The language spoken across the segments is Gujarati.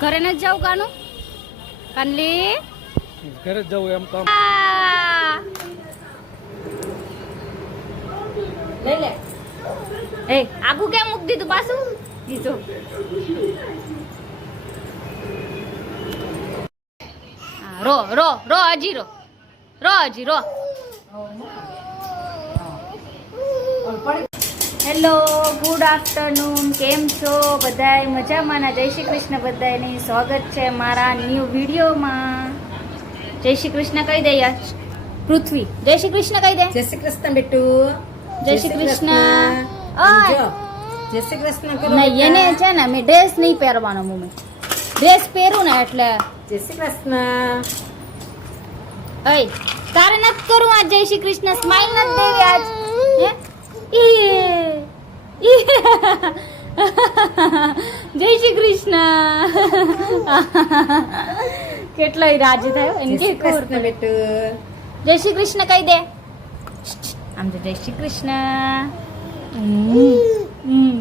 ઘરે ન જાવ કાનું કાનલી ઘરે જવું એમ તો લઈ લે એ આગુ કેમ મૂકી દીધું પાછું દીધું રો રો રો હજી રો રો હજી રો હેલો ગુડ આફ્ટરનૂન કેમ છો બધાય મજામાં ના જય શ્રી કૃષ્ણ બધાયની સ્વાગત છે મારા ન્યૂ વિડીયોમાં જય શ્રી કૃષ્ણ કહી દે યાર પૃથ્વી જય શ્રી કૃષ્ણ કહી દે જય શ્રી કૃષ્ણ બેટુ જય શ્રી કૃષ્ણ જો જય શ્રી કૃષ્ણ કરો નહીં એને છે ને મેં ડ્રેસ નહીં પહેરવાનો મમ્મી ડ્રેસ પહેરું ને એટલે જય શ્રી કૃષ્ણ અય તારે નથી કરું આજ જય શ્રી કૃષ્ણ સ્માઈલ નથી દેવી આજ હે જય શ્રી કૃષ્ણ કેટલો રાજી થયો એને કે ખબર પડે બેટુ જય શ્રી કૃષ્ણ કહી દે આમ તો જય શ્રી કૃષ્ણ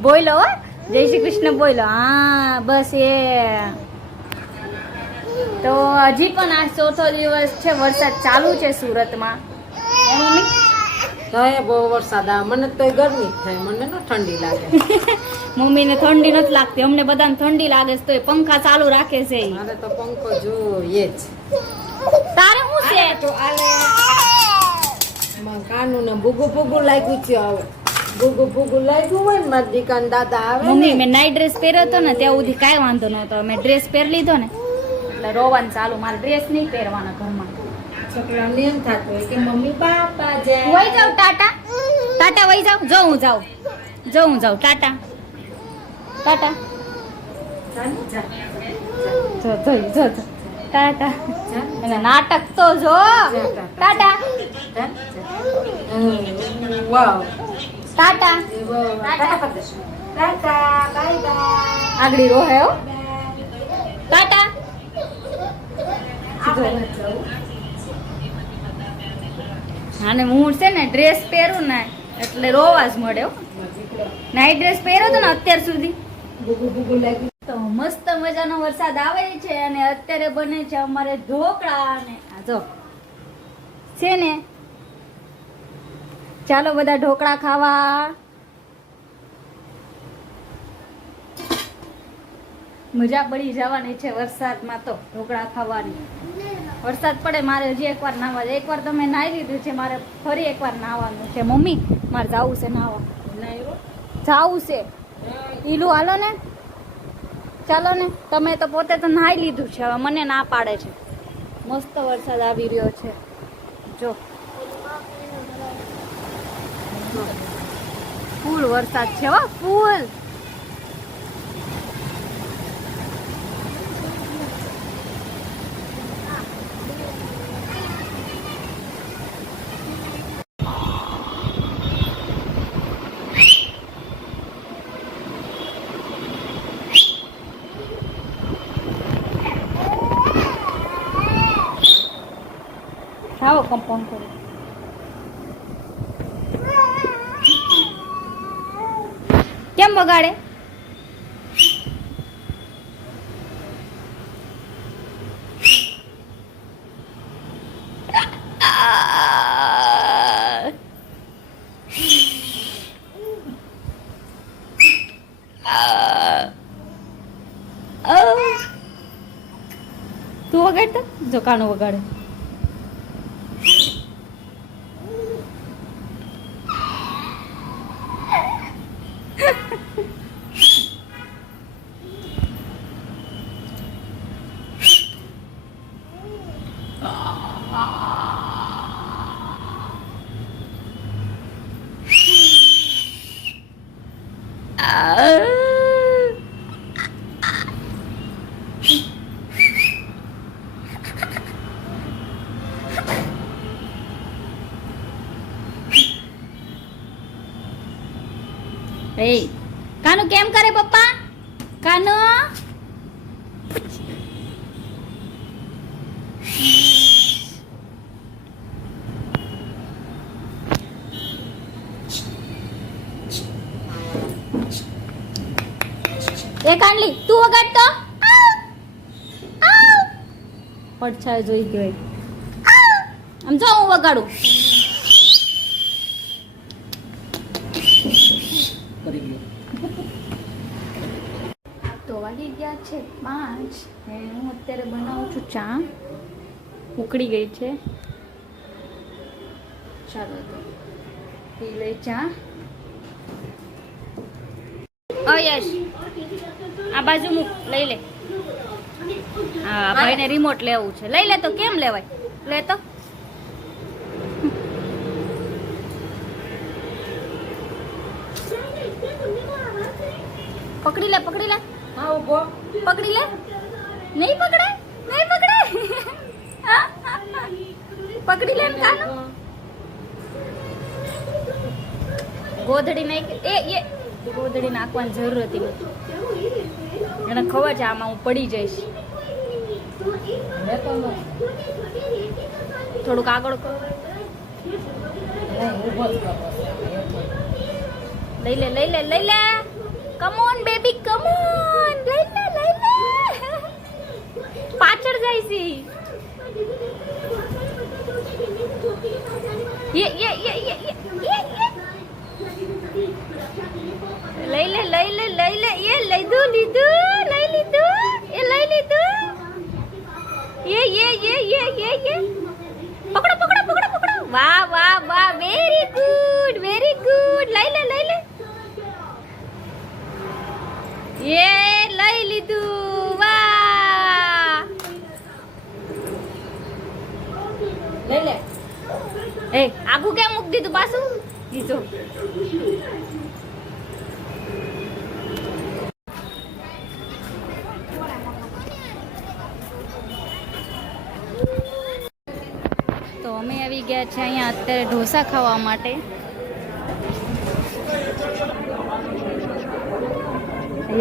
બોલો હો જય શ્રી કૃષ્ણ બોલો હા બસ એ તો હજી પણ આ ચોથો દિવસ છે વરસાદ ચાલુ છે સુરતમાં હે મમ્મી થાય બહુ વરસાદ આવે મને તો ગરમી જ થાય મને ન ઠંડી લાગે મમ્મીને ઠંડી નથી લાગતી અમને બધાને ઠંડી લાગે છે તો એ પંખા ચાલુ રાખે છે ઈ. મારે તો પંખો જોઈએ જ તારે શું છે તો આલે એમાં કાનું ને ભૂગું ભૂગું લાગ્યું છે હવે ભૂગું ભૂગું લાગ્યું હોય ને મારા દીકાન દાદા આવે મમ્મી મેં નાઈટ ડ્રેસ પહેર્યો હતો ને ત્યાં સુધી કાંઈ વાંધો નહોતો મેં ડ્રેસ પહેરી લીધો ને એટલે રોવાનું ચાલુ મારે ડ્રેસ નહીં પહેરવાના ઘરમાં છોકરાઓને એમ થતું હોય કે મમ્મી પાપા જાય વહી જાવ ટાટા ટાટા વહી જાવ જો હું જાઉં ટાટા ટાટા જો ટાટા અને નાટક તો જો ટાટા વાવ ટાટા ટાટા બાય બાય આગળી રોહે હો ટાટા અને હું છે ને ડ્રેસ પહેરું ને એટલે રોવા જ મળે હો નાઈટ ડ્રેસ પહેર્યો તો ને અત્યાર સુધી ભૂગું ભૂગું લાગ્યું તો મસ્ત મજાનો વરસાદ આવે છે અને અત્યારે બને છે અમારે ઢોકળા અને આ જો છે ને ચાલો બધા ઢોકળા ખાવા મજા પડી જવાની છે વરસાદમાં તો ઢોકળા ખાવાની વરસાદ પડે મારે હજી એકવાર નાહવા જાય એકવાર તમે નાહી લીધું છે મારે ફરી એકવાર નાહવાનું છે મમ્મી મારે જાવું છે નાહવા જાવું છે ઈલું હાલો ને ચાલો ને તમે તો પોતે તો નાહી લીધું છે હવે મને ના પાડે છે મસ્ત વરસાદ આવી રહ્યો છે જો ફૂલ વરસાદ છે હો ફૂલ આવો કમ્પાઉન્ડ કરો કેમ બગાડે તું વગાડતા જો કાનો વગાડે એ કાનુ કેમ કરે પપ્પા કાનુ એ કાંડલી તું વગાડ તો પડછાયો જોઈ ગયો આમ જો હું વગાડું કરી ગયો તો વાગી ગયા છે 5 ને હું અત્યારે બનાવું છું ચા ઉકળી ગઈ છે ચાલો તો પી લઈ ચા યશ આ બાજુ મૂક લઈ લે હા ભાઈને રિમોટ લેવું છે લઈ લે તો કેમ લેવાય લે તો પકડી લે હા ઉભો પકડી લે નહીં પકડે પકડી લે ને કાનું ગોધડી નહીં એ ગોધડી નાખવાની જરૂર હતી એને ખબર છે આમાં હું પડી જઈશ લેતો નથી. થોડુંક આગળ કરો નહીં, ઊભો જ કરો. લઈ લે come on baby come on લઈ લે પાછળ જાય છે યે લઈ લે એ લીધું યે પકડો વાહ વેરી ગુડ લઈ લે યે લઈ લીધું વાહ લઈ લે એ આગું કેમ મૂકી દીધું પાછું બીજો તો અમે આવી ગયા છે અહીંયા અત્યારે ઢોસા ખાવા માટે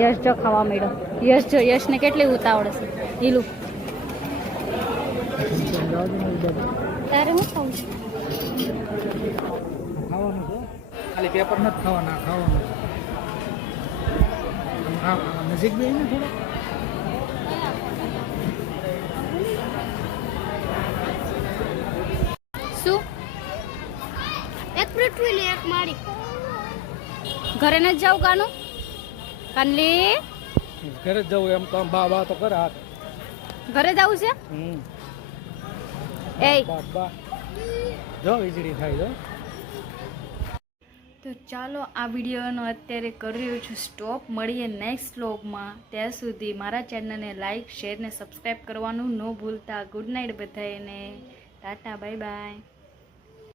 યશ જો ખાવા મળ્યો યશને કેટલી ઉતાવળ છે ઈલું તારે હું ખાવું છે ખાવાનું છે ખાલી પેપર નથી ખાવાના ખાવાનું છે આમ નજીક બી ને થોડો શું એક પૃથ્વી એક મારી ઘરે ન જાવ કાનું કાનલી ઘરે જ જવું એમ તો આમ બા તો કરે હાથ ઘરે જવું છે એ બા જો વીજળી થાય જો તો ચાલો આ વિડીયોનો અત્યારે કરી રહ્યું છું સ્ટોપ મળીએ નેક્સ્ટ વ્લોગમાં ત્યાં સુધી મારા ચેનલને લાઈક શેર ને સબસ્ક્રાઈબ કરવાનું ન ભૂલતા ગુડ નાઇટ બધાને ટાટા બાય બાય